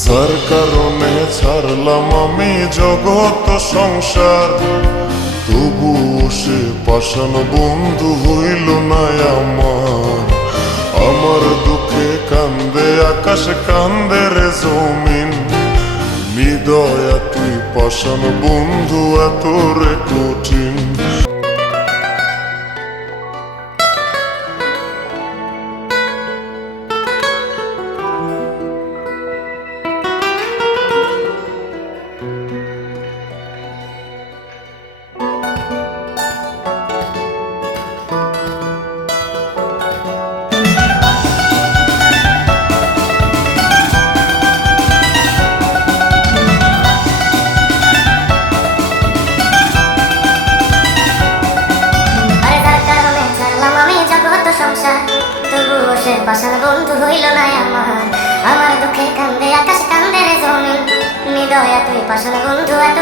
যার কারণে ছাড়লাম আমি জগৎ সংসার, তবু সে পাষাণ বন্ধু হইল না আমার। আমার দুঃখে কান্দে আকাশ, কান্দে রে জমিন, নিদয়া তুই পাষাণ বন্ধু এত রে কঠিন। তবুও সে পাষাণ বন্ধু হইল না আমার। আমার দুঃখে কান্দে আকাশ, কান্দে রে জমিন, নিদয়া তুই পাষাণ বন্ধু এত